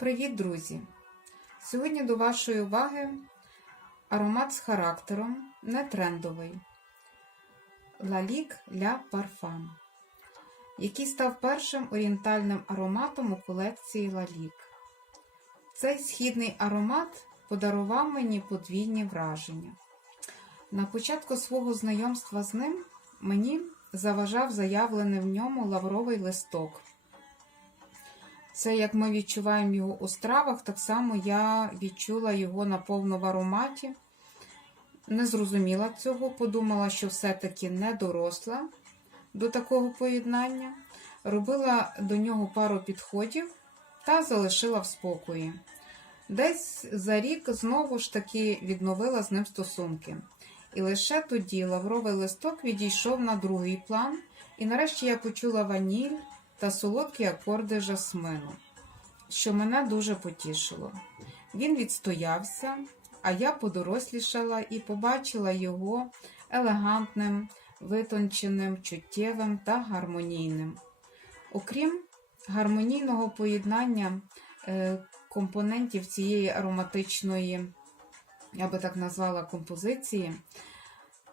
Привіт, друзі! Сьогодні до вашої уваги аромат з характером, не трендовий Лалік Ля Парфам, який став першим орієнтальним ароматом у колекції Лалік. Цей східний аромат подарував мені подвійні враження. На початку свого знайомства з ним мені заважав заявлений в ньому лавровий листок. Це, як ми відчуваємо його у стравах, так само я відчула його наповно в ароматі. Не зрозуміла цього, подумала, що все-таки не доросла до такого поєднання. Робила до нього пару підходів та залишила в спокої. Десь за рік знову ж таки відновила з ним стосунки. І лише тоді лавровий листок відійшов на другий план, і нарешті я почула ваніль та солодкі акорди жасмину, що мене дуже потішило. Він відстоявся, а я подорослішала і побачила його елегантним, витонченим, чуттєвим та гармонійним. Окрім гармонійного поєднання е, компонентів цієї ароматичної, я би так назвала, композиції,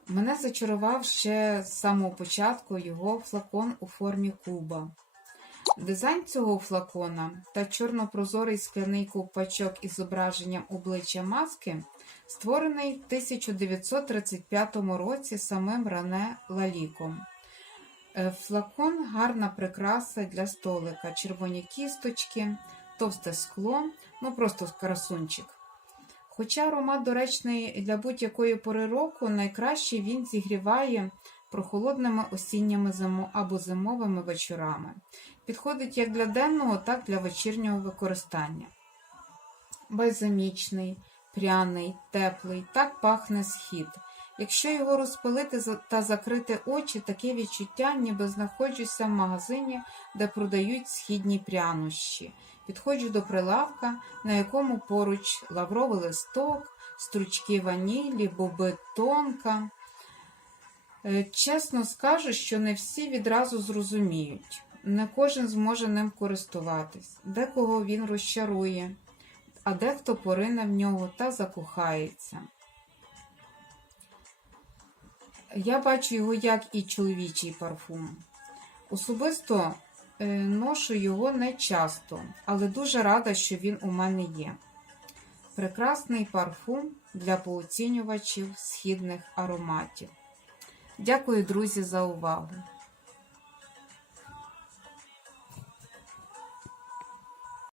мене зачарував ще з самого початку його флакон у формі куба. Дизайн цього флакона та чорнопрозорий скляний ковпачок із зображенням обличчя маски створений в 1935 році самим Ране Лаліком. Е, Флакон гарна прикраса для столика, червоні кісточки, товсте скло, ну просто красунчик. Хоча аромат доречний для будь-якої пори року, найкраще він зігріває прохолодними осінніми зимо або зимовими вечорами. Підходить як для денного, так і для вечірнього використання. Бальзамічний, пряний, теплий, так пахне схід. Якщо його розпилити та закрити очі, таке відчуття, ніби знаходжуся в магазині, де продають східні прянощі. Підходжу до прилавка, на якому поруч лавровий листок, стручки ванілі, боби тонка. Е, Чесно скажу, що не всі відразу зрозуміють. Не кожен зможе ним користуватись, декого він розчарує, а дехто порине в нього та закохається. Я бачу його як і чоловічий парфум. Особисто е, ношу його не часто, але дуже рада, що він у мене є. Прекрасний парфум для пооцінювачів східних ароматів. Дякую, друзі, за увагу!